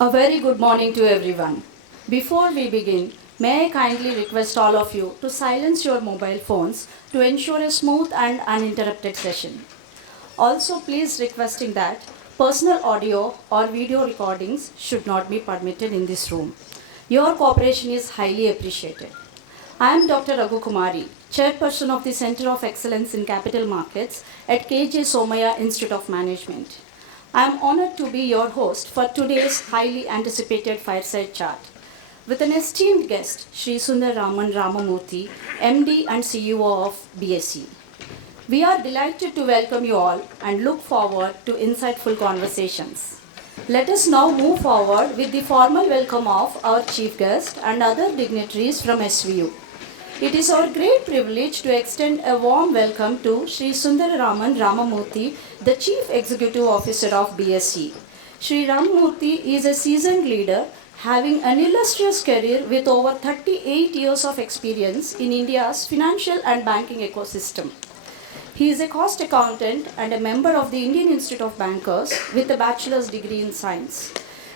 A very good morning to everyone. Before we begin, may I kindly request all of you to silence your mobile phones to ensure a smooth and uninterrupted session. Also, please requesting that personal audio or video recordings should not be permitted in this room. Your cooperation is highly appreciated. I am Dr. Raghu Kumari, Chairperson of the Center of Excellence in Capital Markets at Somaiya Institute of Management. I am honored to be your host for today's highly anticipated Fireside chat. With an esteemed guest, Shri Sundararaman Ramamurthy, MD and CEO of BSE. We are delighted to welcome you all and look forward to insightful conversations. Let us now move forward with the formal welcome of our chief guest and other dignitaries from SVU. It is our great privilege to extend a warm welcome to Shri Sundararaman Ramamurthy, the Chief Executive Officer of BSE. Shri Ramamurthy is a seasoned leader having an illustrious career with over 38 years of experience in India's financial and banking ecosystem. He is a cost accountant and a member of the Indian Institute of Bankers with a bachelor's degree in science.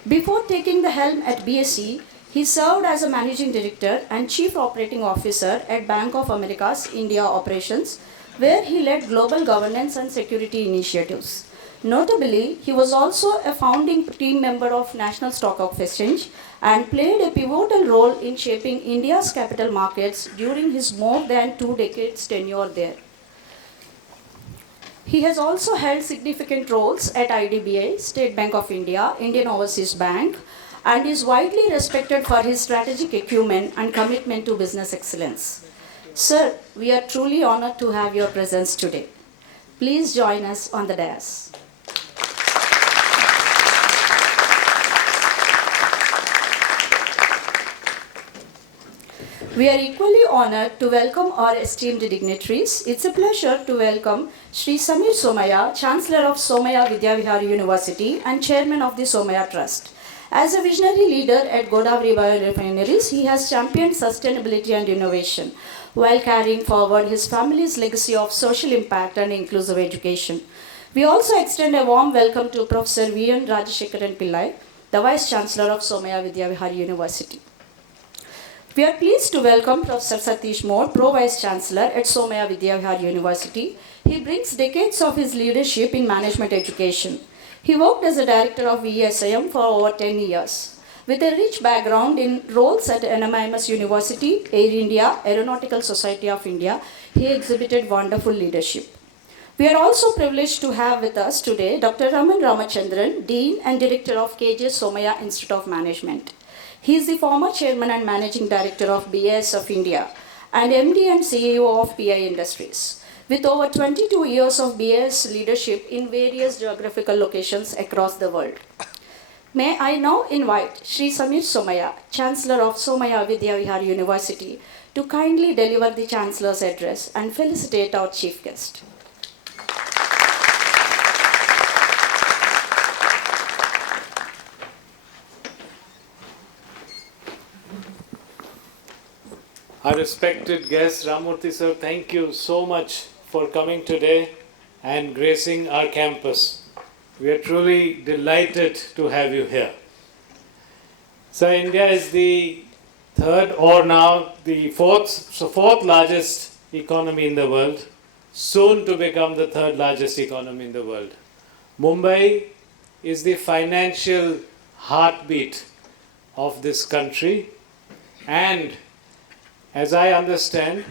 Before taking the helm at BSE, he served as a managing director and chief operating officer at Bank of America's India operations, where he led global governance and security initiatives. Notably, he was also a founding team member of National Stock Exchange and played a pivotal role in shaping India's capital markets during his more than 2 decades tenure there. He has also held significant roles at IDBI, State Bank of India, Indian Overseas Bank, and is widely respected for his strategic acumen and commitment to business excellence. Sir, we are truly honored to have your presence today. Please join us on the dais. We are equally honored to welcome our esteemed dignitaries. It's a pleasure to welcome Shri Somaiya, Chancellor of Somaiya Vidyavihar University and Chairman of the Somaiya Trust. As a visionary leader at Godavari Biorefineries, he has championed sustainability and innovation while carrying forward his family's legacy of social impact and inclusive education. We also extend a warm welcome to Professor V.N. Rajashekaran Pillai, the Vice Chancellor of Somaiya Vidyavihar University. We are pleased to welcome Professor Satish Moore, Pro-Vice Chancellor at Somaiya Vidyavihar University. He brings decades of his leadership in management education. He worked as a director of VSIM for over 10 years. With a rich background in roles at NMIMS University, Air India, Aeronautical Society of India, he exhibited wonderful leadership. We are also privileged to have with us today Dr. Raman Ramachandran, Dean and Director of KJSIM Institute of Management. He is the former Chairman and Managing Director of BAS of India and MD and CEO of PI Industries, with over 22 years of BAS leadership in various geographical locations across the world. May I now invite Shri Somaiya, Chancellor of Somaiya Vidyavihar University, to kindly deliver the Chancellor's address and felicitate our chief guest. Our respected guest, Ramamurthy sir, thank you so much for coming today and gracing our campus. We are truly delighted to have you here. So India is the third or now the fourth largest economy in the world, soon to become the third largest economy in the world. Mumbai is the financial heartbeat of this country, and as I understand,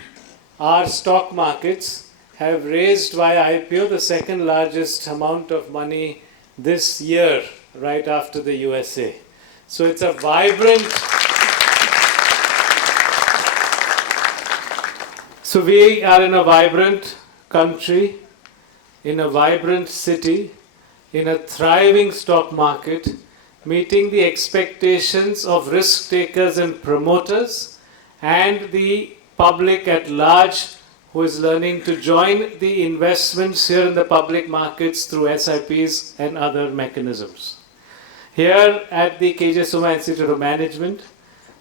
our stock markets have raised via IPO the second largest amount of money this year, right after the USA. So it's a vibrant... So we are in a vibrant country, in a vibrant city, in a thriving stock market, meeting the expectations of risk takers and promoters, and the public at large who is learning to join the investments here in the public markets through SIPs and other mechanisms. Here at the KJSIM Institute of Management,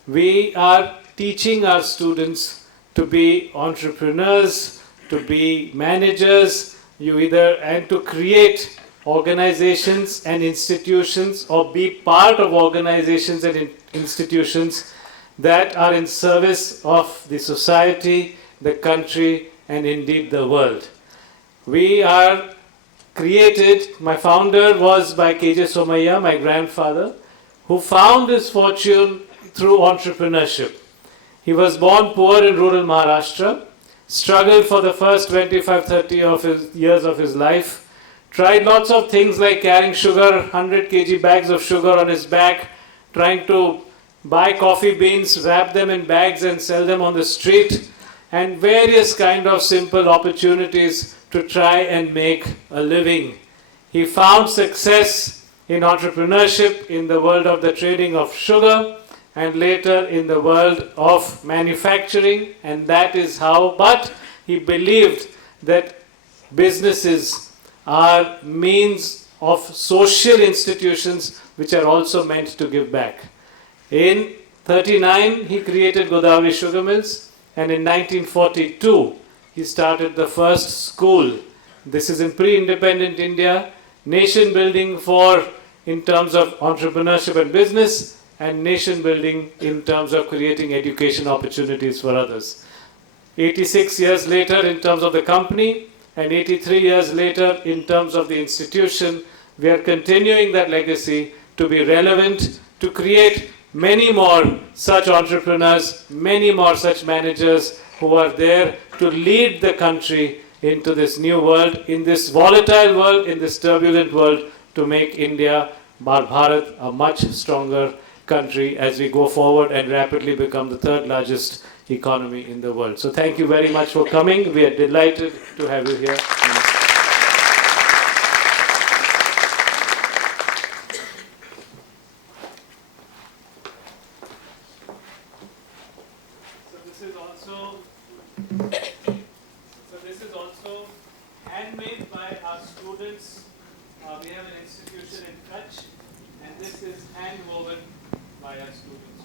we are teaching our students to be entrepreneurs, to be managers, and to create organizations and institutions, or be part of organizations and institutions that are in service of the society, the country, and indeed the world. We are created, my founder was by Somaiya, my grandfather, who found his fortune through entrepreneurship. He was born poor in rural Maharashtra, struggled for the first 25-30 of his years of his life, tried lots of things like carrying sugar, 100 kg bags of sugar on his back, trying to buy coffee beans, wrap them in bags and sell them on the street, and various kind of simple opportunities to try and make a living. He found success in entrepreneurship in the world of the trading of sugar, and later in the world of manufacturing, and that is how, but he believed that businesses are means of social institutions which are also meant to give back. In 39, he created Godavari Sugar Mills, and in 1942, he started the first school. This is in pre-independent India, nation building in terms of entrepreneurship and business, and nation building in terms of creating education opportunities for others. 86 years later in terms of the company, and 83 years later in terms of the institution, we are continuing that legacy to be relevant, to create many more such entrepreneurs, many more such managers who are there to lead the country into this new world, in this volatile world, in this turbulent world, to make India, Bharat, a much stronger country as we go forward and rapidly become the third largest economy in the world. So thank you very much for coming. We are delighted to have you here. This is also handmade by our students. We have an institution in Kutch, and this is hand woven by our students.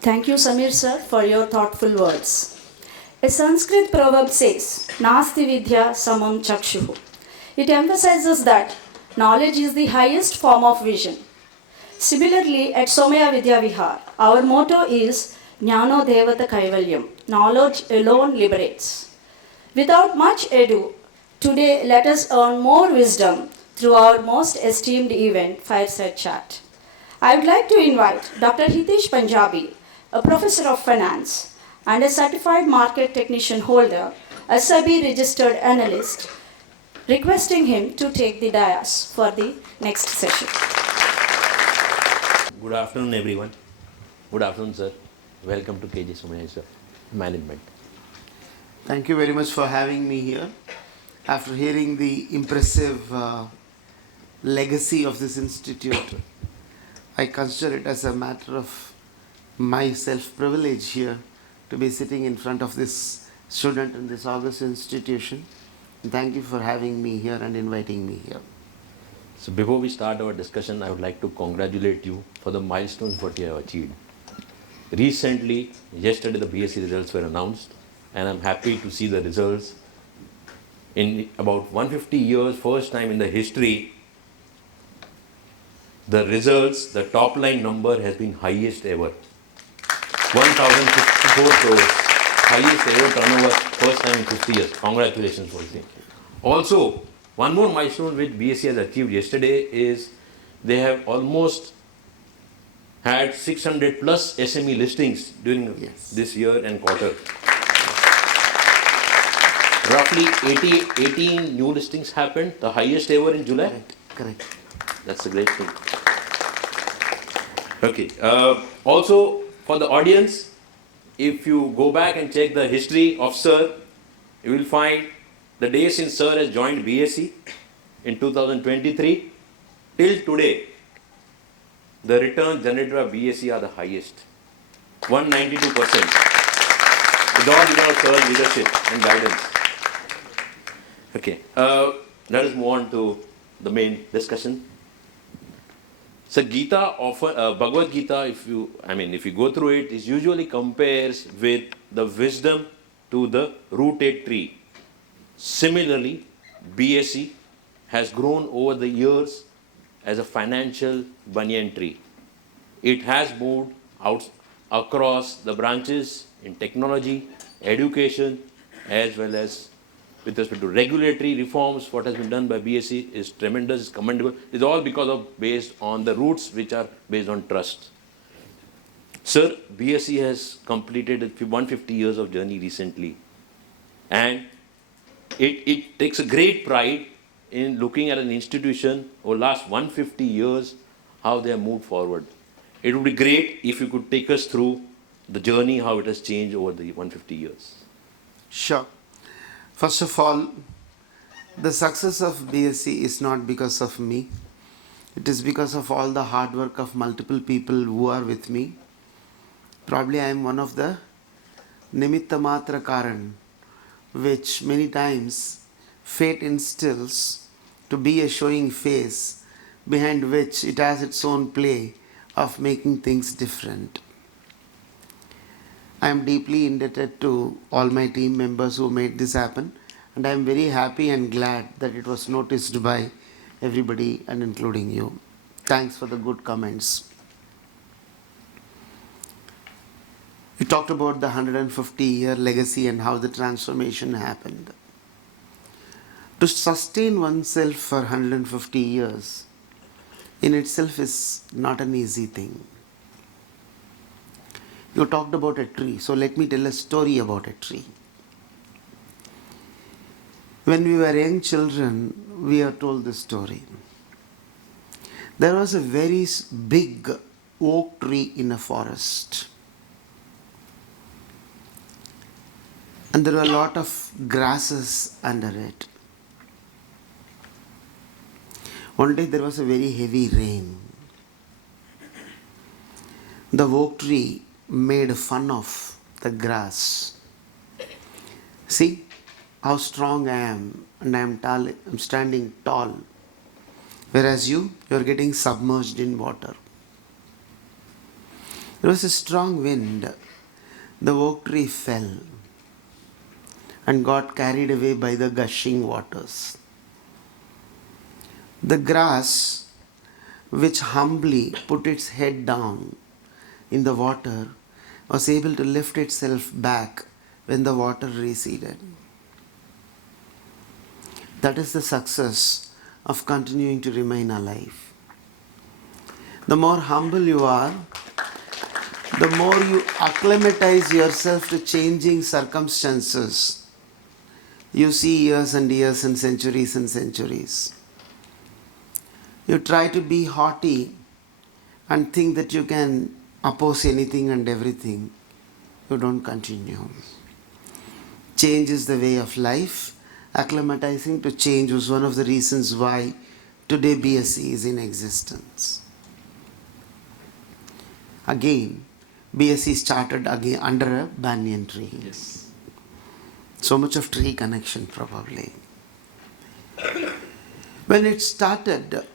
Thank you, Samir sir, for your thoughtful words. A Sanskrit proverb says, Nasti vidya samam chakshuhu. It emphasizes that knowledge is the highest form of vision. Similarly, at Somaiya Vidya Vihar, our motto is Jnano Devata Kaivalyam, knowledge alone liberates. Without much ado, today let us earn more wisdom through our most esteemed event, Fireside Chat. I would like to invite Dr. Hitesh Punjabi, a professor of finance and a certified market technician holder, a SEBI registered analyst, requesting him to take the dais for the next session. Good afternoon, everyone. Good afternoon, sir. Welcome to KJSIM, sir. Management. Thank you very much for having me here. After hearing the impressive legacy of this institute, I consider it as a matter of my self-privilege here to be sitting in front of this student in this august institution. Thank you for having me here and inviting me here. So before we start our discussion, I would like to congratulate you for the milestones what you have achieved. Recently, yesterday the BSc results were announced, and I'm happy to see the results. In about 150 years, first time in the history, the results, the top line number has been highest ever. 1,054 crores, highest ever turnover, first time in 50 years. Congratulations for this. Also, one more milestone which BSc has achieved yesterday is they have almost had 600 plus SME listings during this year and quarter. Roughly 18 new listings happened, the highest ever in July. Correct. That's a great thing. Okay. Also, for the audience, if you go back and check the history of Sir, you will find the day since Sir has joined BSc in 2023 till today, the returns generated by BSc are the highest, 192%. Without Sir's leadership and guidance. Okay, let us move on to the main discussion. So Gita often, Bhagavad Gita, if you go through it, it usually compares with the wisdom to the rooted tree. Similarly, BSE has grown over the years as a financial banyan tree. It has moved out across the branches in technology, education, as well as with respect to regulatory reforms. What has been done by BSE is tremendous, is commendable. It's all because of based on the roots which are based on trust. Sir, BSE has completed 150 years of journey recently, and it takes a great pride in looking at an institution over last 150 years, how they have moved forward. It would be great if you could take us through the journey, how it has changed over the 150 years. Sure. First of all, the success of BSc is not because of me. It is because of all the hard work of multiple people who are with me. Probably I am one of the Nimitta Matra Karan, which many times fate instills to be a showing face behind which it has its own play of making things different. I am deeply indebted to all my team members who made this happen, and I am very happy and glad that it was noticed by everybody and including you. Thanks for the good comments. You talked about the 150-year legacy and how the transformation happened. To sustain oneself for 150 years in itself is not an easy thing. You talked about a tree, so let me tell a story about a tree. When we were young children, we are told this story. There was a very big oak tree in a forest. And there were a lot of grasses under it. One day there was a very heavy rain. The oak tree made fun of the grass. See how strong I am, and I'm standing tall, whereas you're getting submerged in water. There was a strong wind. The oak tree fell and got carried away by the gushing waters. The grass, which humbly put its head down in the water, was able to lift itself back when the water receded. That is the success of continuing to remain alive. The more humble you are, the more you acclimatize yourself to changing circumstances. You see years and years and centuries. You try to be haughty and think that you can oppose anything and everything. You don't continue. Change is the way of life. Acclimatizing to change was one of the reasons why today BSE is in existence. Again, BSE started again under a banyan tree. Yes. So much of tree connection probably. When it started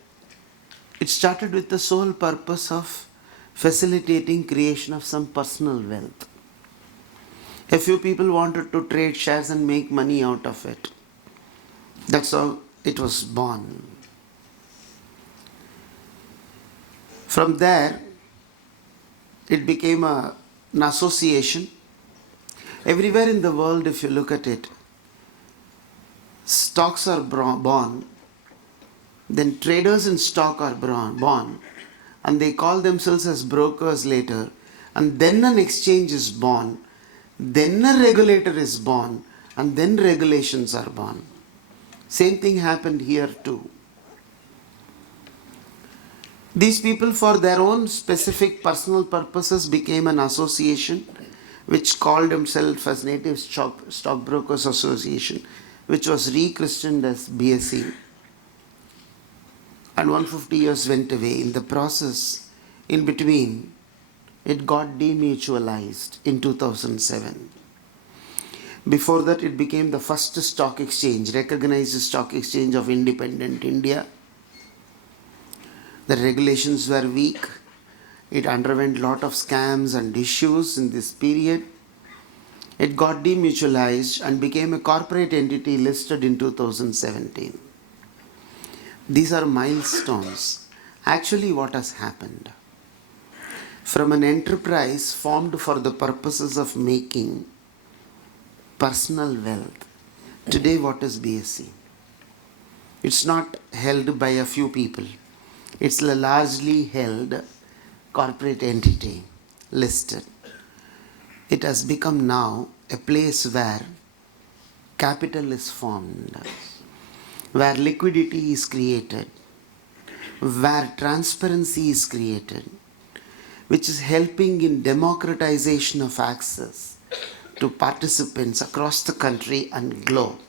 with the sole purpose of facilitating creation of some personal wealth. A few people wanted to trade shares and make money out of it. That's how it was born. From there, it became an association. Everywhere in the world, if you look at it, stocks are born, then traders in stock are born, and they call themselves as brokers later, and then an exchange is born, then a regulator is born, and then regulations are born. Same thing happened here too. These people, for their own specific personal purposes, became an association which called themselves as Native Stockbrokers Association, which was rechristened as BSE. And 150 years went away. In the process, in between, it got demutualized in 2007. Before that, it became the first stock exchange, recognized stock exchange of independent India. The regulations were weak. It underwent lot of scams and issues in this period. It got demutualized and became a corporate entity listed in 2017. These are milestones. Actually, what has happened? From an enterprise formed for the purposes of making personal wealth, today what is BSE? It's not held by a few people. It's a largely held corporate entity listed. It has become now a place where capital is formed, where liquidity is created, where transparency is created, which is helping in democratization of access to participants across the country and globe,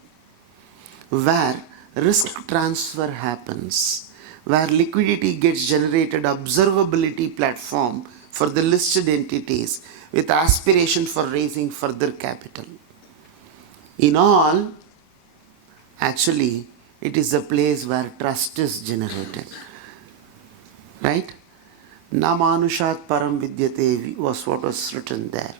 where risk transfer happens, where liquidity gets generated, observability platform for the listed entities with aspiration for raising further capital. In all, actually, it is a place where trust is generated. Right? Namanushat param vidyate was what was written there.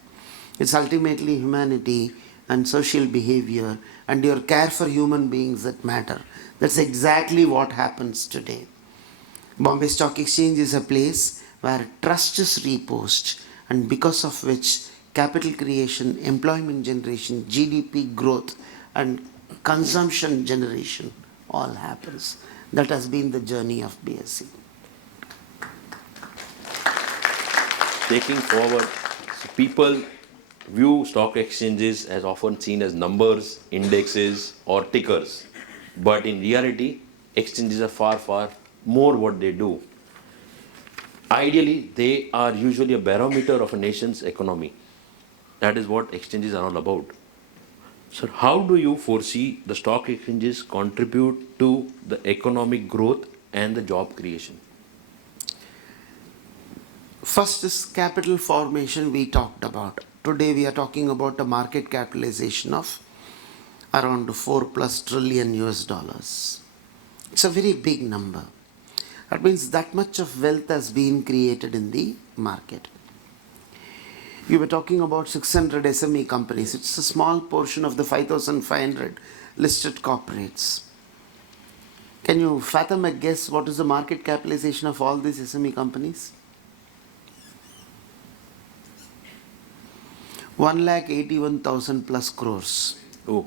It's ultimately humanity and social behavior and your care for human beings that matter. That's exactly what happens today. Bombay Stock Exchange is a place where trust is reposed, and because of which capital creation, employment generation, GDP growth and consumption generation all happens. That has been the journey of BSE. Taking forward, people view stock exchanges as often seen as numbers, indexes, or tickers. But in reality, exchanges are far, far more what they do. Ideally, they are usually a barometer of a nation's economy. That is what exchanges are all about. So, how do you foresee the stock exchanges contribute to the economic growth and the job creation? First is capital formation we talked about. Today we are talking about a market capitalization of around 4+ trillion US dollars. It's a very big number. That means that much of wealth has been created in the market. You were talking about 600 SME companies. It's a small portion of the 5,500 listed corporates. Can you fathom a guess what is the market capitalization of all these SME companies? 1,81,000 plus crores. Oh,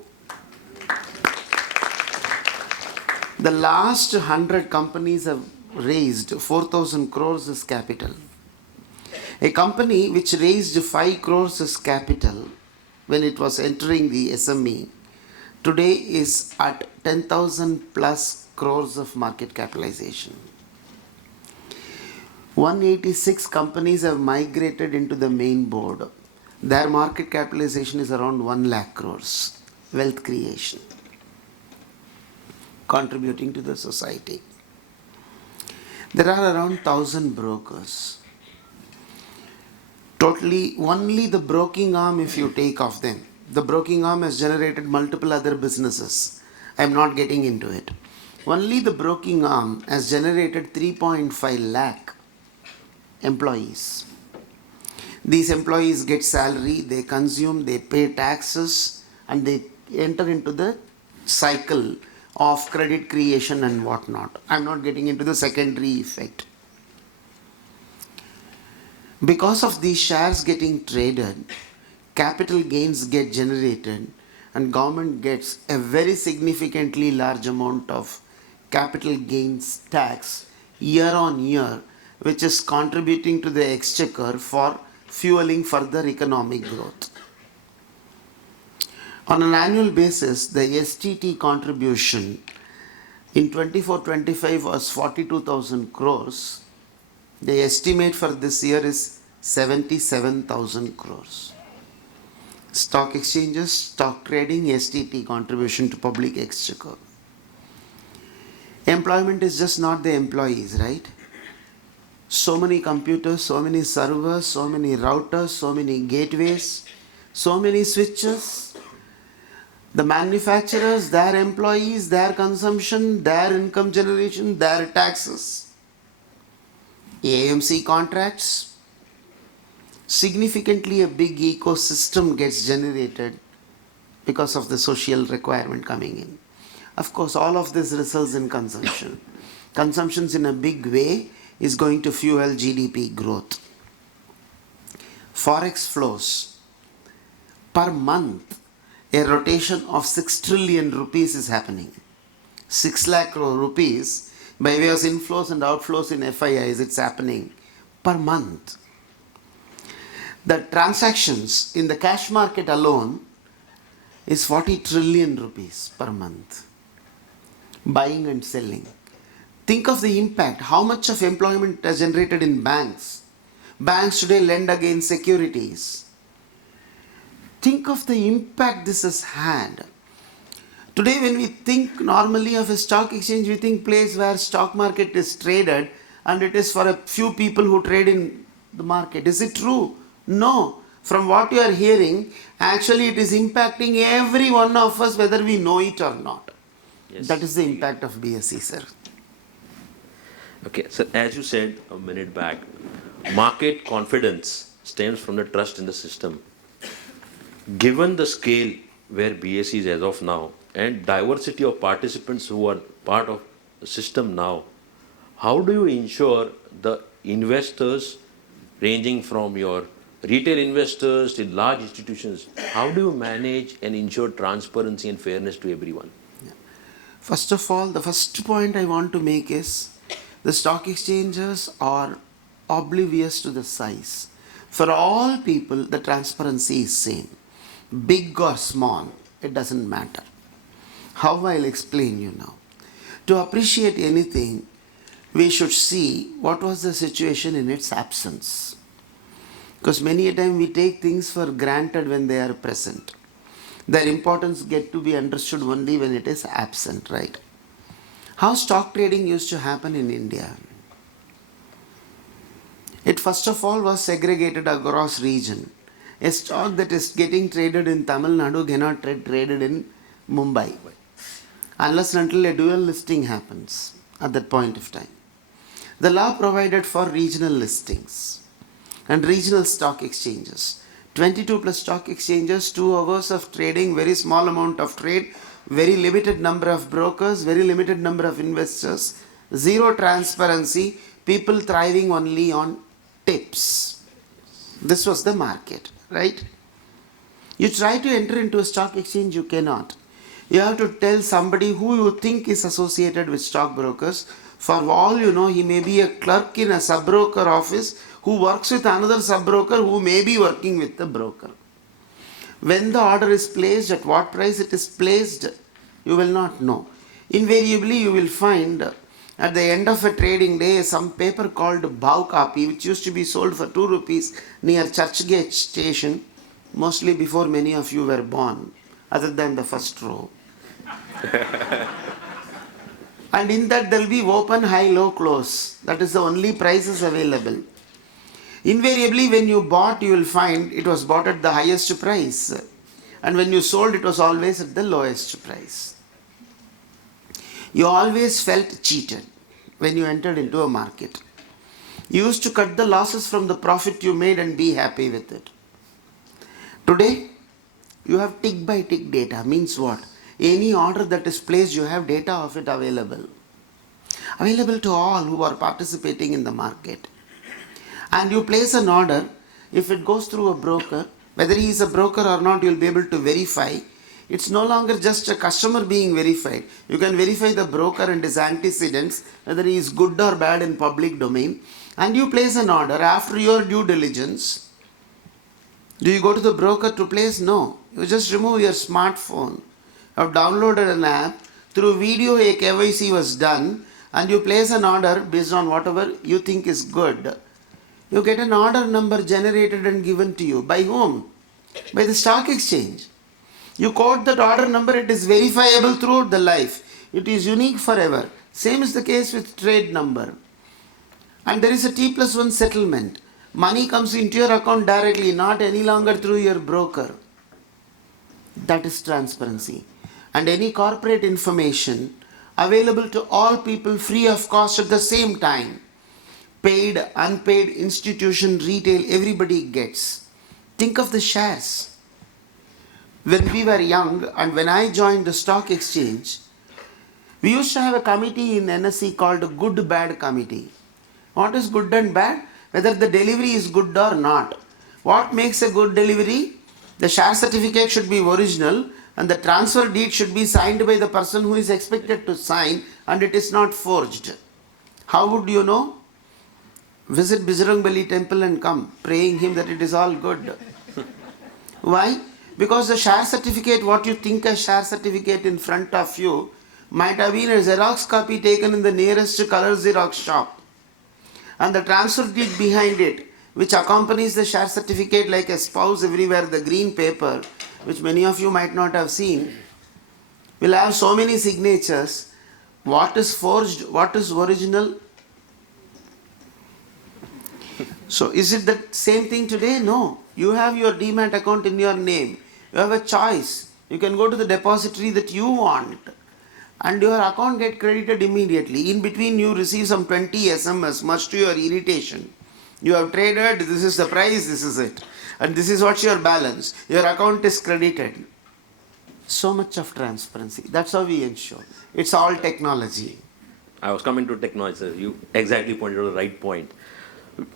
The last 100 companies have raised 4,000 crores as capital. A company which raised 5 crores as capital when it was entering the SME today is at 10,000 plus crores of market capitalization. 186 companies have migrated into the main board. Their market capitalization is around 1 lakh crores. Wealth creation, contributing to the society. There are around 1,000 brokers. Totally, only the broking arm, if you take of them, the broking arm has generated multiple other businesses. I am not getting into it. Only the broking arm has generated 3.5 lakh employees. These employees get salary, they consume, they pay taxes, and they enter into the cycle of credit creation and whatnot. I'm not getting into the secondary effect. Because of these shares getting traded, capital gains get generated, and government gets a very significantly large amount of capital gains tax year on year, which is contributing to the exchequer for fueling further economic growth. On an annual basis, the STT contribution in 24-25 was 42,000 crores. The estimate for this year is 77,000 crores. Stock exchanges, stock trading, STT contribution to public exchequer. Employment is just not the employees, right? So many computers, so many servers, so many routers, so many gateways, so many switches. The manufacturers, their employees, their consumption, their income generation, their taxes. AMC contracts, significantly a big ecosystem gets generated because of the social requirement coming in. Of course, all of this results in consumption. Consumptions in a big way is going to fuel GDP growth. Forex flows. Per month, a rotation of 6 trillion rupees is happening. 6 lakh crore rupees by way of inflows and outflows in FIIs, it's happening per month. The transactions in the cash market alone is 40 trillion rupees per month. Buying and selling. Think of the impact, how much of employment is generated in banks. Banks today lend against securities. Think of the impact this has had. Today when we think normally of a stock exchange, we think place where stock market is traded and it is for a few people who trade in the market. Is it true? No. From what you are hearing, actually it is impacting every one of us whether we know it or not. Yes. That is the impact of BSE, sir. Okay, so as you said a minute back, market confidence stems from the trust in the system. Given the scale where BSE is as of now and diversity of participants who are part of the system now, how do you ensure the investors ranging from your retail investors to large institutions, how do you manage and ensure transparency and fairness to everyone? First of all, the first point I want to make is the stock exchanges are oblivious to the size. For all people, the transparency is same. Big or small, it doesn't matter. How I'll explain you now. To appreciate anything, we should see what was the situation in its absence. Because many a time we take things for granted when they are present. Their importance get to be understood only when it is absent, right? How stock trading used to happen in India? It first of all was segregated across region. A stock that is getting traded in Tamil Nadu cannot get traded in Mumbai unless and until a dual listing happens at that point of time. The law provided for regional listings and regional stock exchanges. 22 plus stock exchanges, 2 hours of trading, very small amount of trade, very limited number of brokers, very limited number of investors, zero transparency, people thriving only on tips. This was the market, right? You try to enter into a stock exchange, you cannot. You have to tell somebody who you think is associated with stockbrokers. For all you know, he may be a clerk in a sub-broker office who works with another sub-broker who may be working with the broker. When the order is placed, at what price it is placed, you will not know. Invariably, you will find at the end of a trading day some paper called Bhav Copy, which used to be sold for 2 rupees near Churchgate station, mostly before many of you were born, other than the first row. And in that there will be open, high, low, close. That is the only prices available. Invariably, when you bought, you will find it was bought at the highest price. And when you sold, it was always at the lowest price. You always felt cheated when you entered into a market. You used to cut the losses from the profit you made and be happy with it. Today, you have tick by tick data. Means what? Any order that is placed, you have data of it available. Available to all who are participating in the market. And you place an order, if it goes through a broker, whether he is a broker or not, you will be able to verify. It's no longer just a customer being verified. You can verify the broker and his antecedents, whether he is good or bad in public domain. And you place an order after your due diligence. Do you go to the broker to place? No. You just remove your smartphone. You have downloaded an app. Through video, a KYC was done. And you place an order based on whatever you think is good. You get an order number generated and given to you. By whom? By the stock exchange. You quote that order number, it is verifiable throughout the life. It is unique forever. Same is the case with trade number. And there is a T+1 settlement. Money comes into your account directly, not any longer through your broker. That is transparency. And any corporate information available to all people free of cost at the same time. paid, unpaid, institution, retail, everybody gets. Think of the shares. When we were young and when I joined the stock exchange, we used to have a committee in NSE called Good Bad Committee. What is good and bad? Whether the delivery is good or not. What makes a good delivery? The share certificate should be original and the transfer deed should be signed by the person who is expected to sign and it is not forged. How would you know? Visit Bijrangbali temple and come, praying him that it is all good. Why? Because the share certificate, what you think a share certificate in front of you, might have been a Xerox copy taken in the nearest color Xerox shop. And the transfer deed behind it, which accompanies the share certificate like a spouse everywhere, the green paper, which many of you might not have seen, will have so many signatures. What is forged? What is original? So is it the same thing today? No. You have your demat account in your name. You have a choice. You can go to the depository that you want and your account get credited immediately. In between you receive some 20 SMS, much to your irritation. You have traded, this is the price, this is it. And this is what's your balance. Your account is credited. So much of transparency. That's how we ensure. It's all technology. I was coming to technology, sir. You exactly pointed out the right point.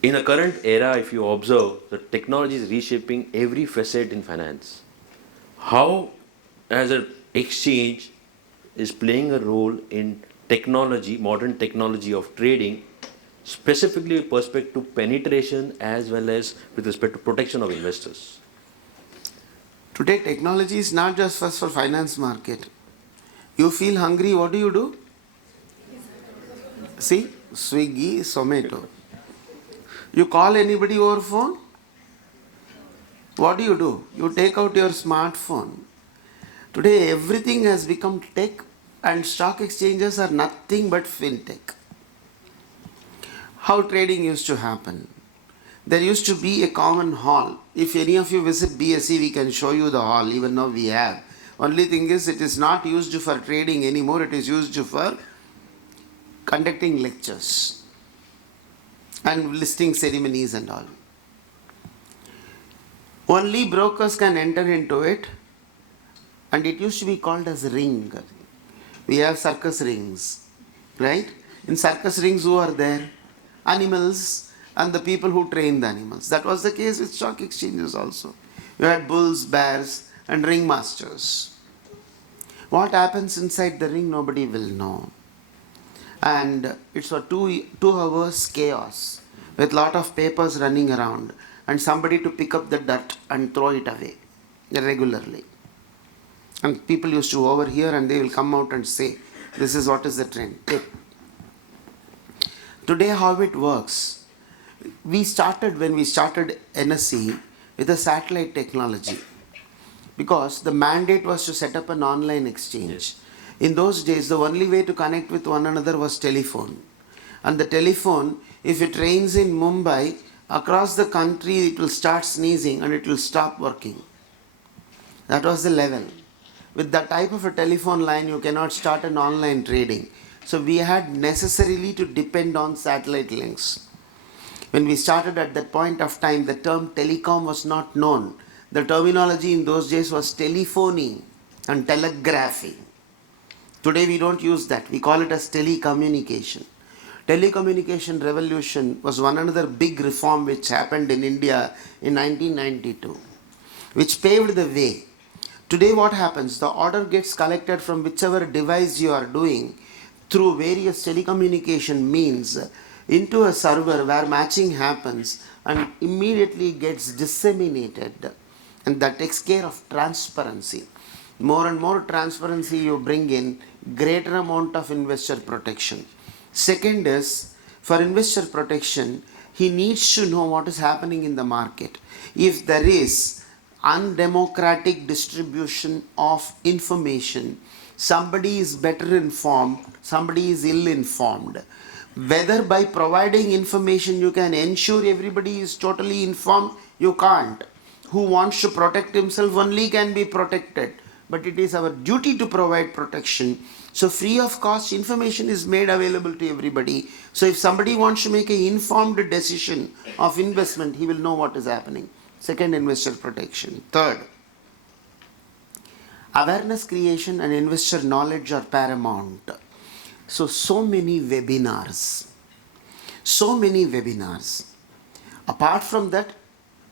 In a current era, if you observe, the technology is reshaping every facet in finance. How, as an exchange, is playing a role in technology, modern technology of trading, specifically with respect to penetration as well as with respect to protection of investors? Today technology is not just first for finance market. You feel hungry, what do? See, Swiggy, Zomato. You call anybody over phone? What do? You take out your smartphone. Today everything has become tech and stock exchanges are nothing but fintech. How trading used to happen? There used to be a common hall. If any of you visit BSE, we can show you the hall, even now we have. Only thing is it is not used for trading anymore, it is used for conducting lectures and listing ceremonies and all. Only brokers can enter into it and it used to be called as ring. We have circus rings, right? In circus rings who are there? Animals and the people who train the animals. That was the case with stock exchanges also. You had bulls, bears and ringmasters. What happens inside the ring nobody will know. And it's a 2 hours chaos with lot of papers running around and somebody to pick up the dirt and throw it away regularly. And people used to overhear and they will come out and say, this is what is the trend. Today how it works, when we started NSE with a satellite technology because the mandate was to set up an online exchange. Yes. In those days, the only way to connect with one another was telephone. And the telephone, if it rains in Mumbai, across the country it will start sneezing and it will stop working. That was the level. With that type of a telephone line, you cannot start an online trading. So we had necessarily to depend on satellite links. When we started at that point of time, the term telecom was not known. The terminology in those days was telephony and telegraphy. Today we don't use that. We call it as telecommunication. Telecommunication revolution was one another big reform which happened in India in 1992, which paved the way. Today what happens? The order gets collected from whichever device you are doing through various telecommunication means into a server where matching happens and immediately gets disseminated. And that takes care of transparency. More and more transparency you bring in, greater amount of investor protection. Second is, for investor protection, he needs to know what is happening in the market. If there is undemocratic distribution of information, somebody is better informed, somebody is ill-informed. Whether by providing information you can ensure everybody is totally informed, you can't. Who wants to protect himself only can be protected. but it is our duty to provide protection. So free of cost information is made available to everybody. So if somebody wants to make an informed decision of investment, he will know what is happening. Second, investor protection. Third, awareness creation and investor knowledge are paramount. So many webinars. So many webinars. Apart from that,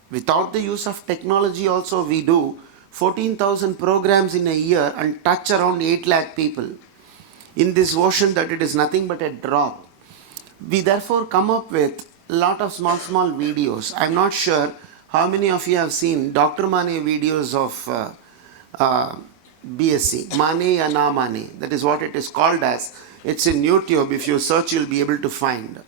without the use of technology also we do 14,000 programs in a year and touch around 8 lakh people. In this ocean that it is nothing but a drop. We therefore come up with a lot of small videos. I'm not sure how many of you have seen Dr. Mane videos of BSc, Mane ya na Mane, that is what it is called as. It's in YouTube. If you search, you'll be able to find.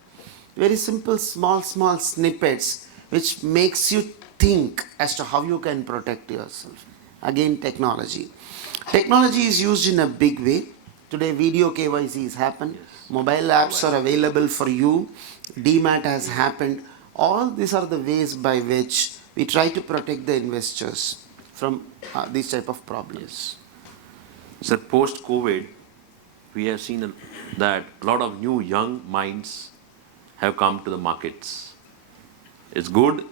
Very simple, small snippets which makes you think as to how you can protect yourself. Again, technology. Technology is used in a big way. Today, video KYC has happened. Yes. Mobile apps are available for you. DMAT has happened. All these are the ways by which we try to protect the investors from these type of problems. Sir, post-COVID, we have seen that a lot of new young minds have come to the markets. It's good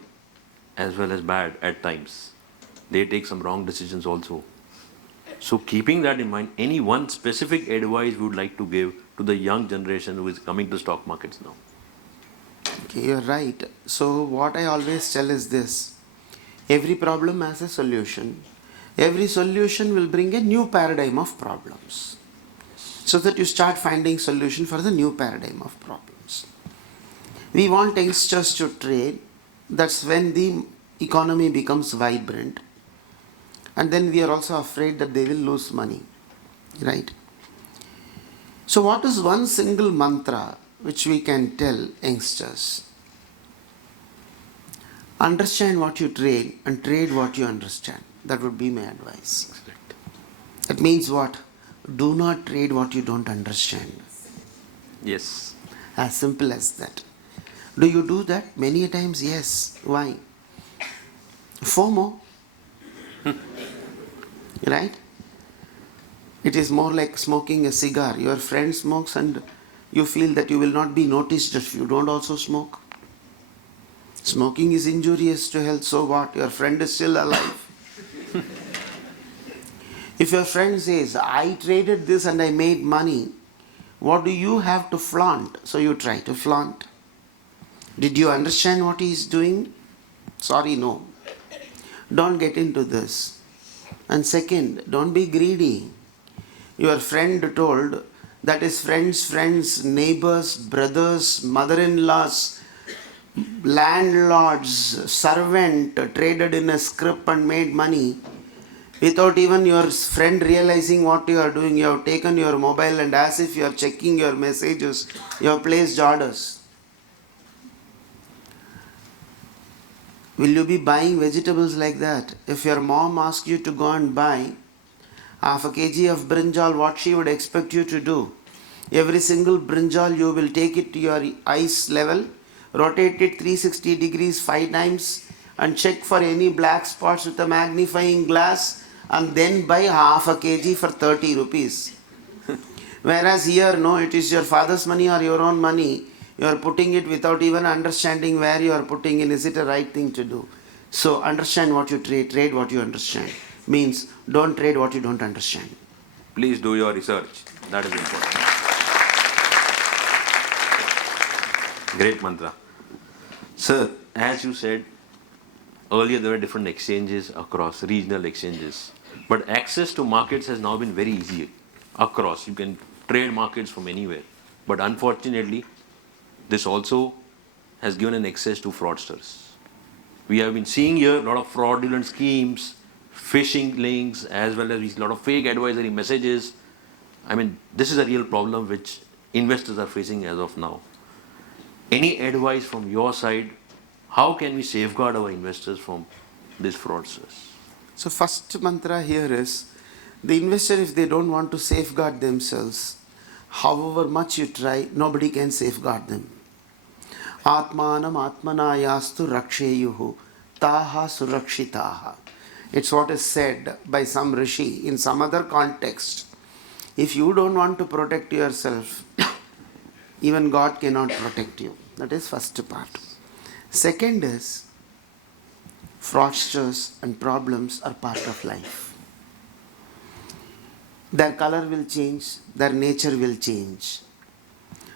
as well as bad at times. They take some wrong decisions also. So keeping that in mind, any one specific advice we would like to give to the young generation who is coming to stock markets now? Okay, you're right. So what I always tell is this. Every problem has a solution. Every solution will bring a new paradigm of problems. So that you start finding solution for the new paradigm of problems. We want youngsters to trade. That's when the economy becomes vibrant. And then we are also afraid that they will lose money. Right? So what is one single mantra which we can tell youngsters? Understand what you trade and trade what you understand. That would be my advice. Correct. That means what? Do not trade what you don't understand. Yes. As simple as that. Do you do that? Many times, yes. Why? FOMO. Right? It is more like smoking a cigar. Your friend smokes and you feel that you will not be noticed if you don't also smoke. Smoking is injurious to health, so what? Your friend is still alive. If your friend says, I traded this and I made money, what do you have to flaunt? So you try to flaunt. Did you understand what he is doing? Sorry, no. Don't get into this. And second, don't be greedy. Your friend told that his friends, neighbors, brothers, mother-in-laws, landlords, servant traded in a scrip and made money. Without even your friend realizing what you are doing, you have taken your mobile and as if you are checking your messages, you have placed orders. Will you be buying vegetables like that? If your mom asks you to go and buy half a kg of brinjal, what she would expect you to do? Every single brinjal you will take it to your eyes level, rotate it 360 degrees 5 times and check for any black spots with a magnifying glass and then buy half a kg for 30 rupees. Whereas here, no, it is your father's money or your own money. You are putting it without even understanding where you are putting in. Is it a right thing to do? So understand what you trade, trade what you understand. Means don't trade what you don't understand. Please do your research. That is important. Great mantra. Sir, as you said, earlier there were different exchanges across, regional exchanges. But access to markets has now been very easy across. You can trade markets from anywhere. But unfortunately, this also has given an access to fraudsters. We have been seeing here a lot of fraudulent schemes, phishing links, as well as a lot of fake advisory messages. I mean, this is a real problem which investors are facing as of now. Any advice from your side? How can we safeguard our investors from these fraudsters? So first mantra here is, the investor, if they don't want to safeguard themselves, however much you try, nobody can safeguard them. Atmanam atmanayastu raksheyuhu taha surakshitaha. It's what is said by some rishi in some other context. If you don't want to protect yourself, even God cannot protect you. That is first part. Second is, fraudsters and problems are part of life. Their color will change, their nature will change.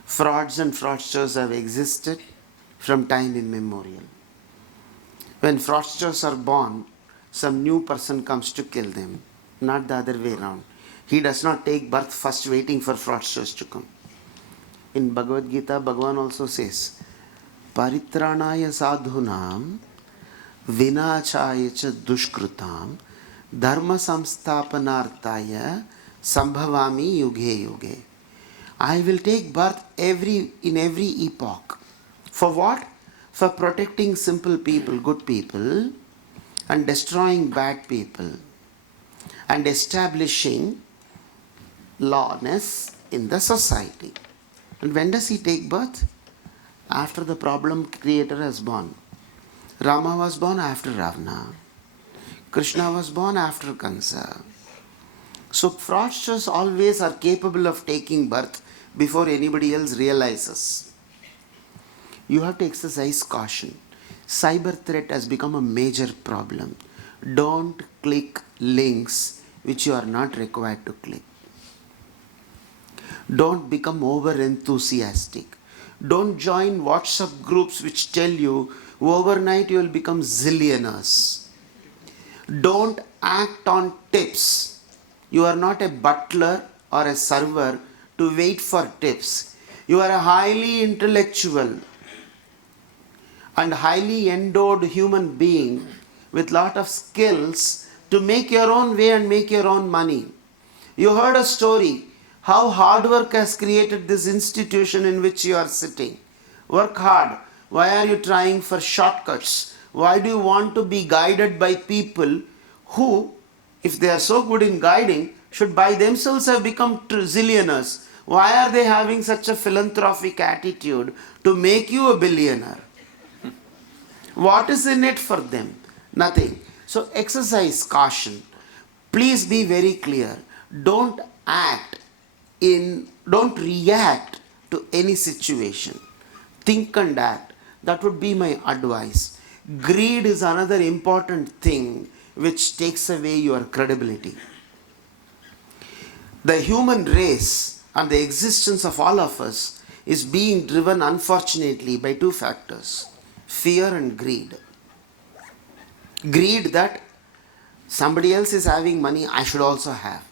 Frauds and fraudsters have existed from time immemorial. When fraudsters are born, some new person comes to kill them, not the other way around. He does not take birth first waiting for fraudsters to come. In Bhagavad Gita, Bhagavan also says, Paritranaya sadhunam vinachaya cha dushkrutam dharma samsthapanarthaya sambhavami yuge yuge. I will take birth in every epoch. For what? For protecting simple people, good people, and destroying bad people, and establishing lawness in the society. And when does he take birth? After the problem creator has born. Rama was born after Ravana. Krishna was born after Kansa. So fraudsters always are capable of taking birth before anybody else realizes. You have to exercise caution. Cyber threat has become a major problem. Don't click links which you are not required to click. Don't become over enthusiastic. Don't join WhatsApp groups which tell you overnight you will become zillionaires. Don't act on tips. You are not a butler or a server to wait for tips. You are a highly intellectual and highly endowed human being with lot of skills to make your own way and make your own money. You heard a story how hard work has created this institution in which you are sitting. Work hard. Why are you trying for shortcuts? Why do you want to be guided by people who, if they are so good in guiding, should by themselves have become zillionaires? Why are they having such a philanthropic attitude to make you a billionaire? What is in it for them? Nothing. So exercise caution. Please be very clear. Don't react to any situation. Think and act. That would be my advice. Greed is another important thing which takes away your credibility. The human race and the existence of all of us is being driven, unfortunately, by two factors: fear and greed. Greed that somebody else is having money, I should also have.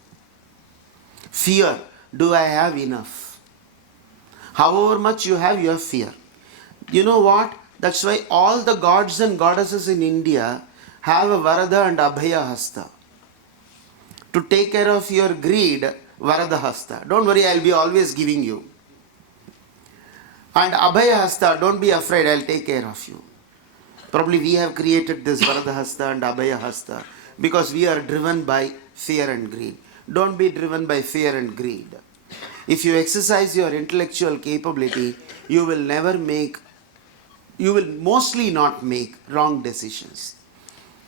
Fear, do I have enough? However much you have fear. You know what? That's why all the gods and goddesses in India have a Varada and Abhaya Hasta. To take care of your greed, Varada Hasta. Don't worry, I'll be always giving you. And Abhaya Hasta, don't be afraid, I'll take care of you. Probably we have created this Varada Hasta and Abhaya Hasta because we are driven by fear and greed. Don't be driven by fear and greed. If you exercise your intellectual capability, you will mostly not make wrong decisions.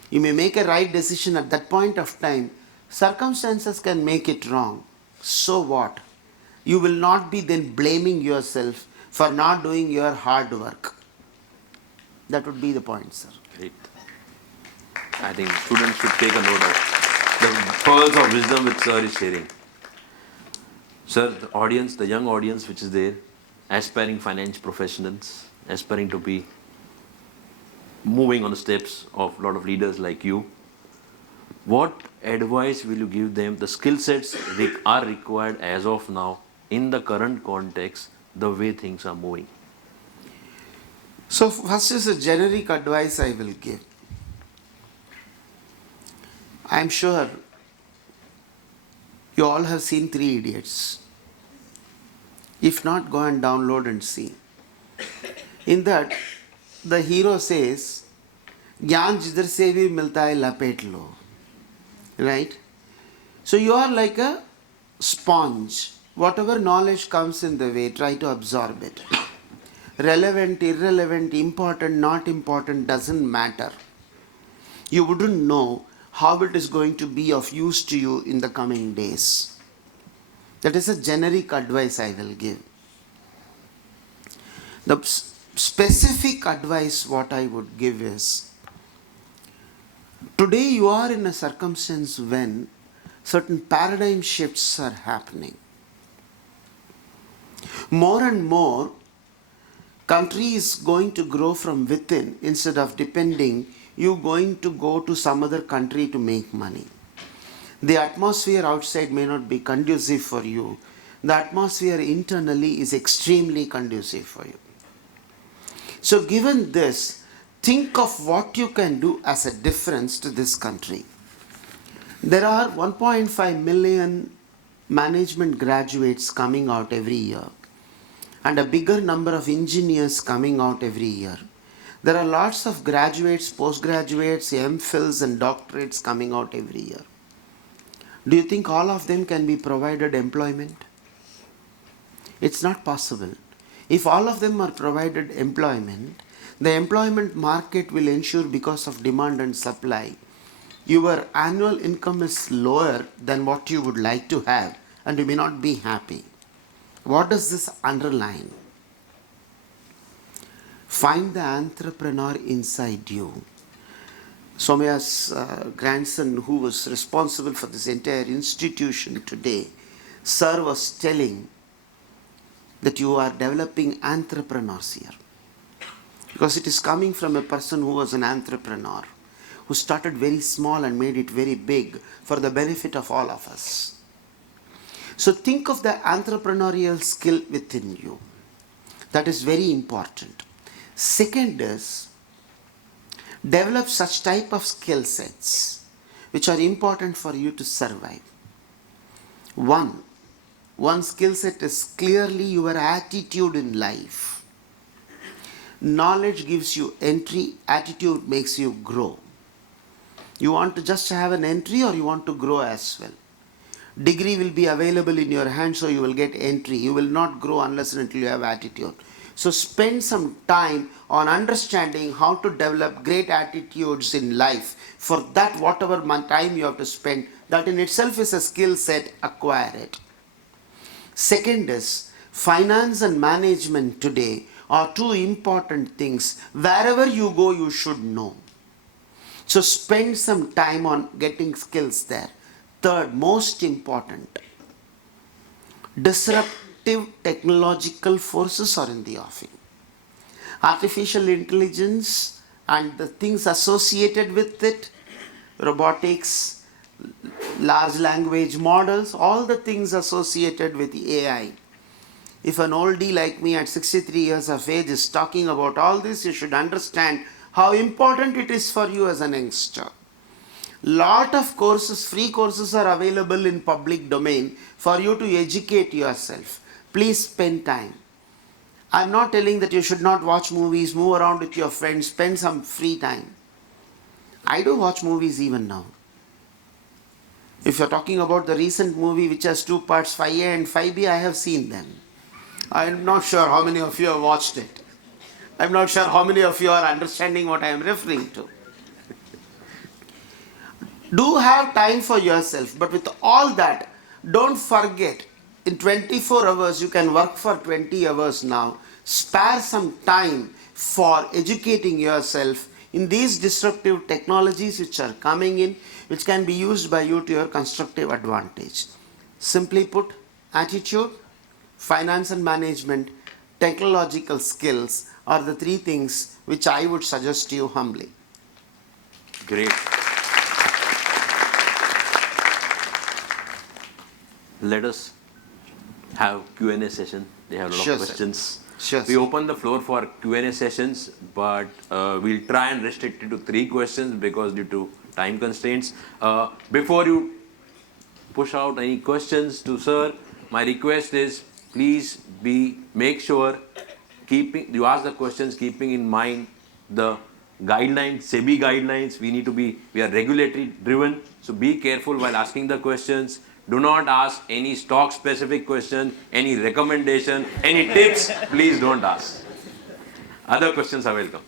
You may make a right decision at that point of time. Circumstances can make it wrong. So what? You will not be then blaming yourself for not doing your hard work. That would be the point, sir. Great. I think students should take a note of the pearls of wisdom which sir is sharing. Sir, the audience, the young audience which is there, aspiring finance professionals, aspiring to be moving on the steps of a lot of leaders like you, what advice will you give them? The skill sets are required as of now in the current context, the way things are moving. So first is a generic advice I will give. I am sure you all have seen Three Idiots. If not, go and download and see. In that, the hero says, "Gyan jidhar se bhi milta hai lapet lo." Right? So you are like a sponge. Whatever knowledge comes in the way, try to absorb it. Relevant, irrelevant, important, not important, doesn't matter. You wouldn't know how it is going to be of use to you in the coming days. That is a generic advice I will give. The specific advice what I would give is, today you are in a circumstance when certain paradigm shifts are happening. More and more, country is going to grow from within instead of depending you going to go to some other country to make money. The atmosphere outside may not be conducive for you. The atmosphere internally is extremely conducive for you. So given this, think of what you can do as a difference to this country. There are 1.5 million management graduates coming out every year, and a bigger number of engineers coming out every year. There are lots of graduates, postgraduates, MPhils and doctorates coming out every year. Do you think all of them can be provided employment? It's not possible. If all of them are provided employment, the employment market will ensure, because of demand and supply, your annual income is lower than what you would like to have, and you may not be happy. What does this underline? Find the entrepreneur inside you. Somaiya's grandson, who was responsible for this entire institution today, sir was telling that you are developing entrepreneurs here. Because it is coming from a person who was an entrepreneur, who started very small and made it very big for the benefit of all of us. So think of the entrepreneurial skill within you. That is very important. Second is, develop such type of skill sets which are important for you to survive. One skill set is clearly your attitude in life. Knowledge gives you entry, attitude makes you grow. You want to just have an entry, or you want to grow as well? Degree will be available in your hand, so you will get entry. You will not grow unless and until you have attitude. So spend some time on understanding how to develop great attitudes in life. For that, whatever time you have to spend, that in itself is a skill set, acquire it. Second is, finance and management today are two important things. Wherever you go, you should know. So spend some time on getting skills there. Third, most important, disruptive technological forces are in the offing. Artificial intelligence and the things associated with it, robotics, large language models, all the things associated with AI. If an oldie like me at 63 years of age is talking about all this, you should understand how important it is for you as an youngster. Lot of courses, free courses are available in public domain for you to educate yourself. Please spend time. I'm not telling that you should not watch movies, move around with your friends, spend some free time. I do watch movies even now. If you're talking about the recent movie which has two parts, 5A and 5B, I have seen them. I'm not sure how many of you have watched it. I'm not sure how many of you are understanding what I am referring to. Do have time for yourself, but with all that, don't forget, in 24 hours you can work for 20 hours now. Spare some time for educating yourself in these disruptive technologies which are coming in, which can be used by you to your constructive advantage. Simply put, attitude, finance and management, technological skills are the three things which I would suggest to you humbly. Great. Let us have Q&A session. They have a lot Sure, of sir. questions. Sure, We sir. open the floor for Q&A sessions, but we'll try and restrict it to 3 questions because due to time constraints. Before you push out any questions to sir, my request is please make sure you ask the questions keeping in mind the guidelines, SEBI guidelines. We are regulatory driven, so be careful while asking the questions. Do not ask any stock specific question, any recommendation, any tips. Please don't ask. Other questions are welcome.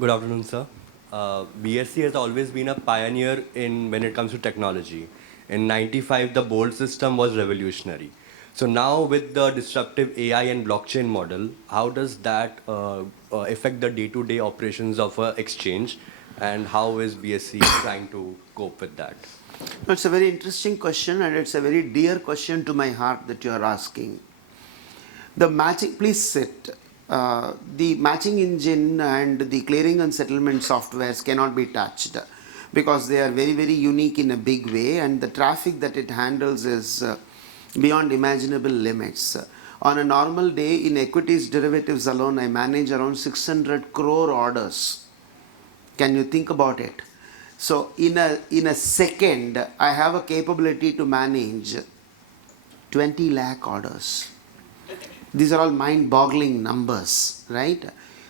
Good afternoon, sir. BSC has always been a pioneer in when it comes to technology. In '95, the bold system was revolutionary. So now with the disruptive AI and blockchain model, how does that affect the day-to-day operations of an exchange, and how is BSC trying to cope with that? No, it's a very interesting question, and it's a very dear question to my heart that you are asking. The matching, please sit. The matching engine and the clearing and settlement softwares cannot be touched because they are very, very unique in a big way, and the traffic that it handles is beyond imaginable limits. On a normal day in equities derivatives alone, I manage around 600 crore orders. Can you think about it? So in a second, I have a capability to manage 20 lakh orders. These are all mind-boggling numbers, right?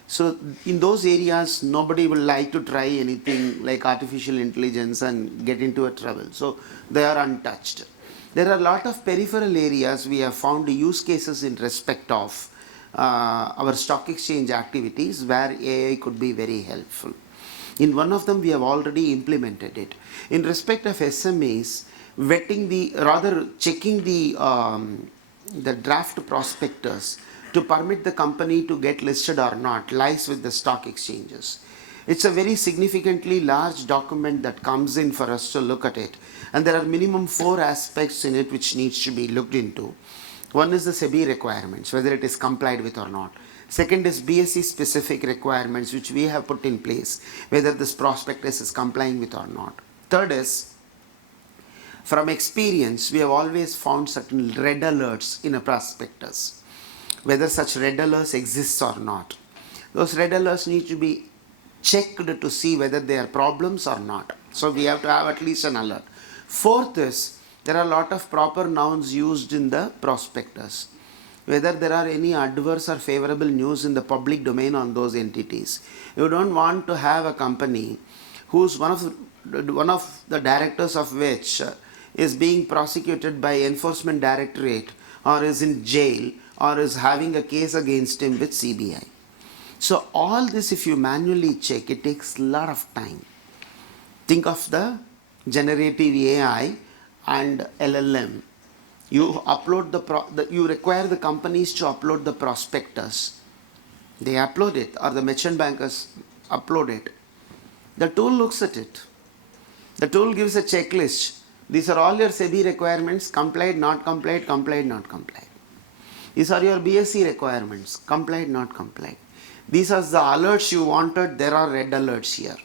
So in those areas, nobody will like to try anything like artificial intelligence and get into a trouble. So they are untouched. There are a lot of peripheral areas we have found use cases in respect of our stock exchange activities where AI could be very helpful. In one of them, we have already implemented it. In respect of SMEs, checking the draft prospectus to permit the company to get listed or not lies with the stock exchanges. It's a very significantly large document that comes in for us to look at it, and there are minimum 4 aspects in it which needs to be looked into. One is the SEBI requirements, whether it is complied with or not. Second is BSE specific requirements which we have put in place, whether this prospectus is complying with or not. Third is, from experience, we have always found certain red alerts in a prospectus, whether such red alerts exist or not. Those red alerts need to be checked to see whether they are problems or not. So we have to have at least an alert. Fourth is, there are a lot of proper nouns used in the prospectus, whether there are any adverse or favorable news in the public domain on those entities. You don't want to have a company who's one of the directors of which is being prosecuted by enforcement directorate or is in jail or is having a case against him with CBI. So all this, if you manually check, it takes a lot of time. Think of the generative AI and LLM. You upload you require the companies to upload the prospectus. They upload it, or the merchant bankers upload it. The tool looks at it. The tool gives a checklist. These are all your SEBI requirements: complied, not complied, complied, not complied. These are your BSE requirements: complied, not complied. These are the alerts you wanted. There are red alerts here.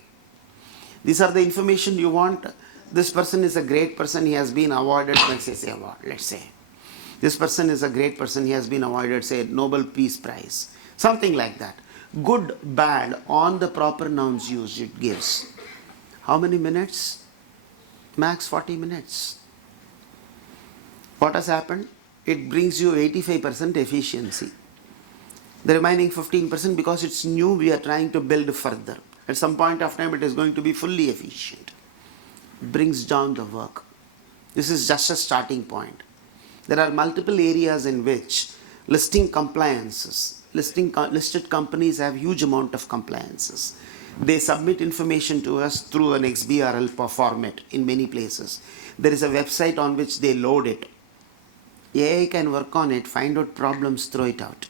These are the information you want. This person is a great person. He has been awarded Magsaysay Award, let's say. This person is a great person. He has been awarded, say, Nobel Peace Prize. Something like that. Good, bad, on the proper nouns used, it gives. How many minutes? Max 40 minutes. What has happened? It brings you 85% efficiency. The remaining 15%, because it's new, we are trying to build further. At some point of time, it is going to be fully efficient. It brings down the work. This is just a starting point. There are multiple areas in which listing compliances, listed companies have huge amount of compliances. They submit information to us through an XBRL format in many places. There is a website on which they load it. AI can work on it, find out problems, throw it out.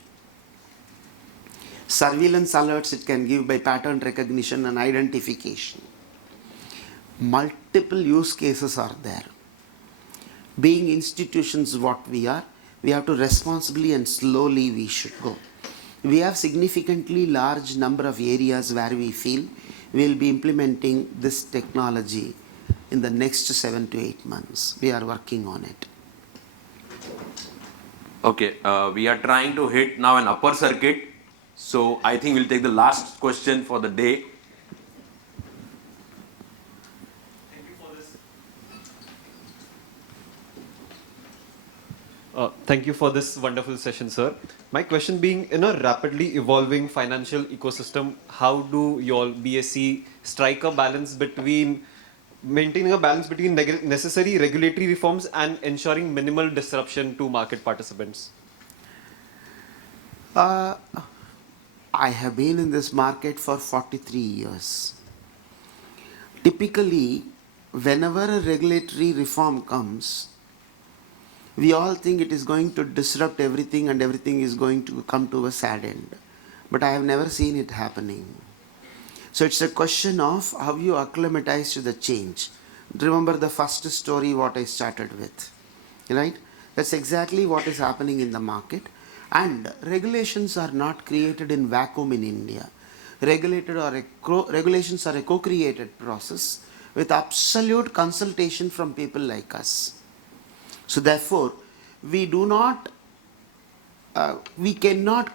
Surveillance alerts it can give by pattern recognition and identification. Multiple use cases are there. Being institutions what we are, we have to responsibly and slowly we should go. We have significantly large number of areas where we feel we will be implementing this technology in the next 7 to 8 months. We are working on it. Okay, we are trying to hit now an upper circuit. So I think we'll take the last question for the day. Thank you for this wonderful session, sir. My question being, in a rapidly evolving financial ecosystem, how do you all BSE strike a balance between maintaining a balance between necessary regulatory reforms and ensuring minimal disruption to market participants? I have been in this market for 43 years. typically, whenever a regulatory reform comes, we all think it is going to disrupt everything and everything is going to come to a sad end. But I have never seen it happening. So it's a question of how you acclimatize to the change. Remember the first story what I started with, right? That's exactly what is happening in the market. And regulations are not created in vacuum in India. Regulations are a co-created process with absolute consultation from people like us. So therefore, we cannot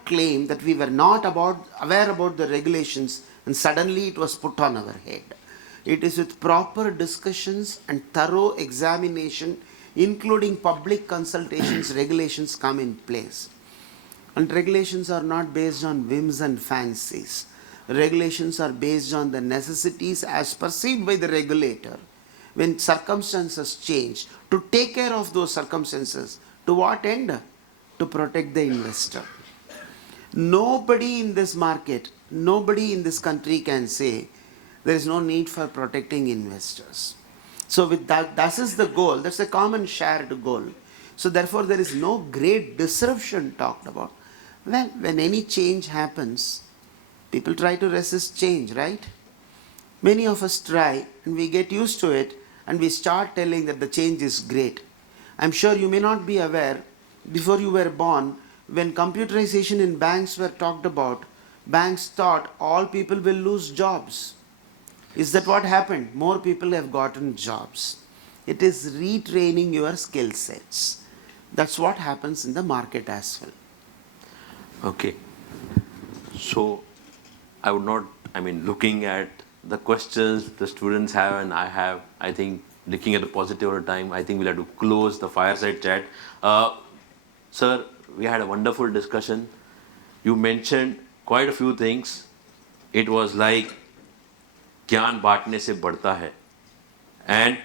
claim that we were not aware about the regulations and suddenly it was put on our head. It is with proper discussions and thorough examination, including public consultations, regulations come in place. And regulations are not based on whims and fancies. Regulations are based on the necessities as perceived by the regulator. When circumstances change, to take care of those circumstances, to what end? To protect the investor. Nobody in this market, nobody in this country can say there is no need for protecting investors. So with that is the goal. That's a common shared goal. So therefore there is no great disruption talked about. Well, when any change happens, people try to resist change, right? Many of us try and we get used to it and we start telling that the change is great. I'm sure you may not be aware, before you were born, when computerization in banks were talked about, banks thought all people will lose jobs. Is that what happened? More people have gotten jobs. It is retraining your skill sets. That's what happens in the market as well. Okay. So, looking at the questions the students have and I have, I think looking at the positive over time, I think we'll have to close the fireside chat. Sir, we had a wonderful discussion. You mentioned quite a few things. It was like ज्ञान बांटने से बढ़ता है. And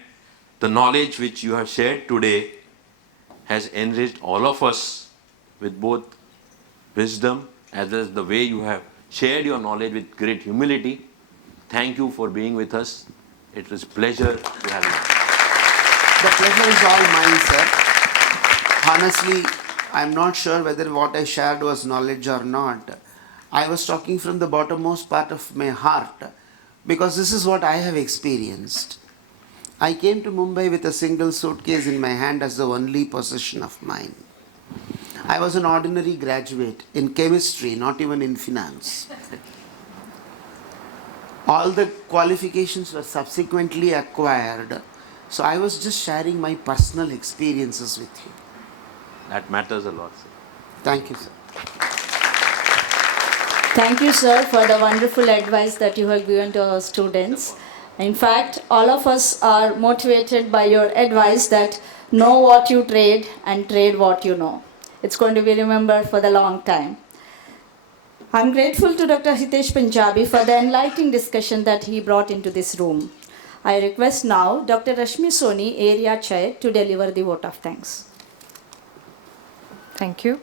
the knowledge which you have shared today has enriched all of us with both wisdom as well as the way you have shared your knowledge with great humility. Thank you for being with us. It was a pleasure to have you. The pleasure is all mine, sir. Honestly, I'm not sure whether what I shared was knowledge or not. I was talking from the bottommost part of my heart because this is what I have experienced. I came to Mumbai with a single suitcase in my hand as the only possession of mine. I was an ordinary graduate in chemistry, not even in finance. All the qualifications were subsequently acquired. So I was just sharing my personal experiences with you. That matters a lot, sir. Thank you, sir. Thank you, sir, for the wonderful advice that you have given to our students. In fact, all of us are motivated by your advice that know what you trade and trade what you know. It's going to be remembered for the long time. I'm grateful to Dr. Hitesh Punjabi for the enlightening discussion that he brought into this room. I request now Dr. Rashmi Soni, Area Chair, to deliver the vote of thanks. Thank you.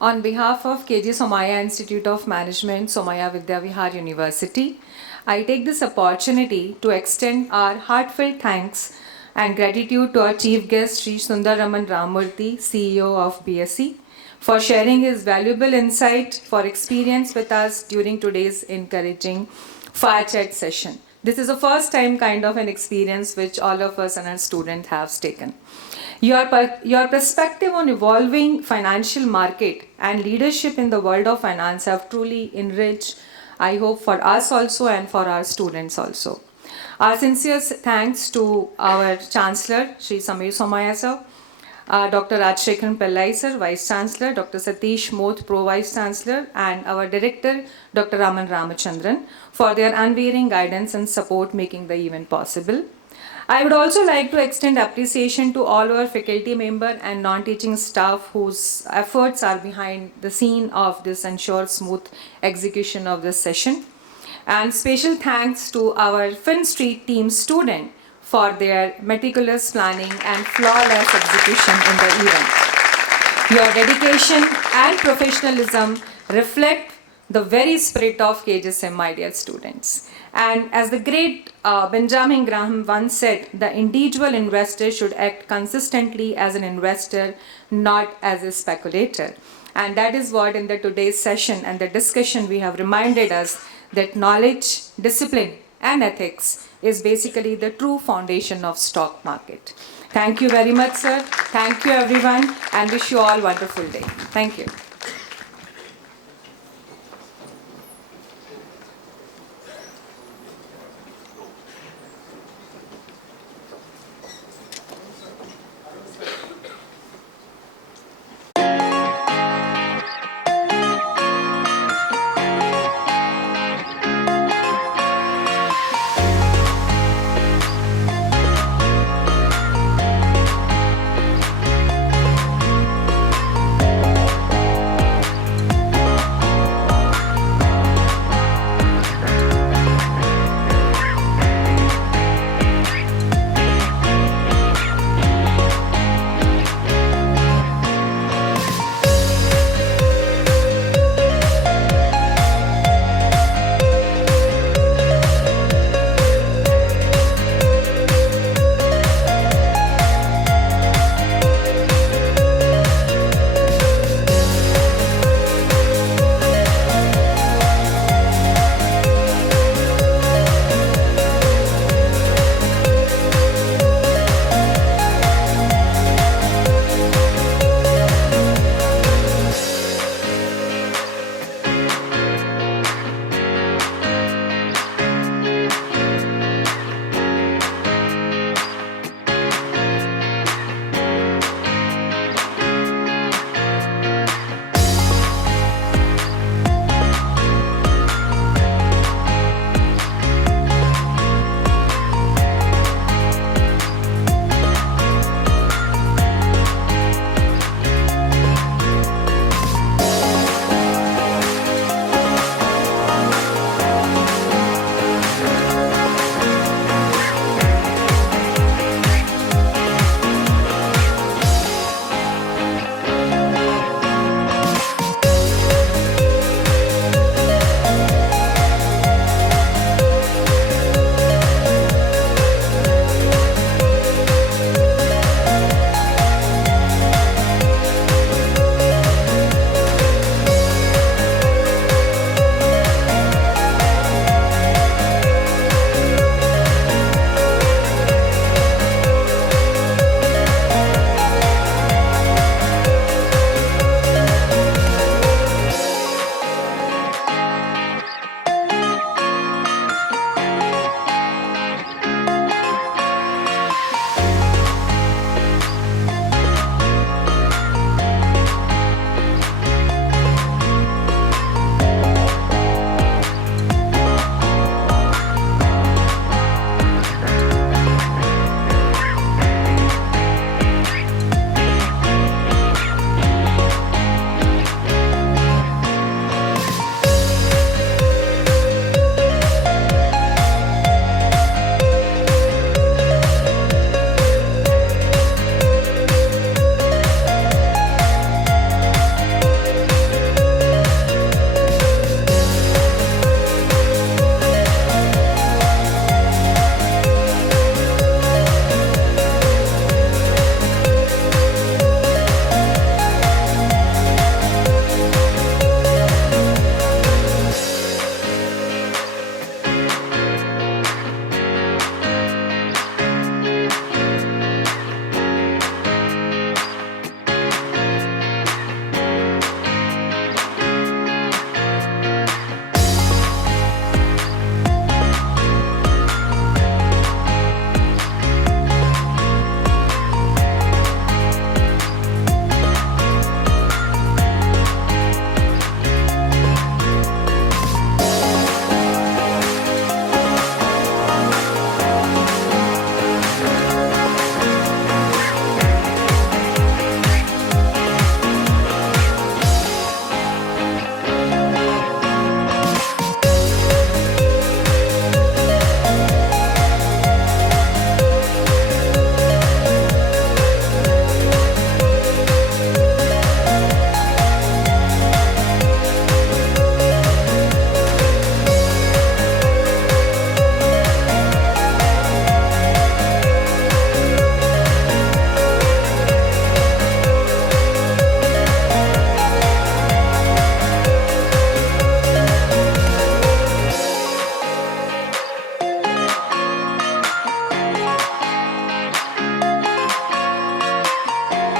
On behalf of Somaiya Institute of Management, Somaiya Vidya Vihar University, I take this opportunity to extend our heartfelt thanks and gratitude to our chief guest, Shri Sundararaman Ramamurthy, CEO of BSc, for sharing his valuable insight for experience with us during today's encouraging fire chat session. This is a first time kind of an experience which all of us and our students have taken. Your perspective on evolving financial market and leadership in the world of finance have truly enriched, I hope, for us also and for our students also. Our sincere thanks to our Chancellor, Shri Somaiya sir, Dr. Rajshekharan Pillai sir, Vice Chancellor, Dr. Satish Moth, Pro Vice Chancellor, and our Director, Dr. Raman Ramachandran, for their unwavering guidance and support making the event possible. I would also like to extend appreciation to all our faculty members and non-teaching staff whose efforts are behind the scene of this ensure smooth execution of this session. And special thanks to our FINSTREET team student for their meticulous planning and flawless execution in the event. Your dedication and professionalism reflect the very spirit of KJSIM, my dear students. And as the great Benjamin Graham once said, the individual investor should act consistently as an investor, not as a speculator. And that is what in the today's session and the discussion we have reminded us that knowledge, discipline, and ethics is basically the true foundation of stock market. Thank you very much, sir. Thank you, everyone, and wish you all a wonderful day. Thank you.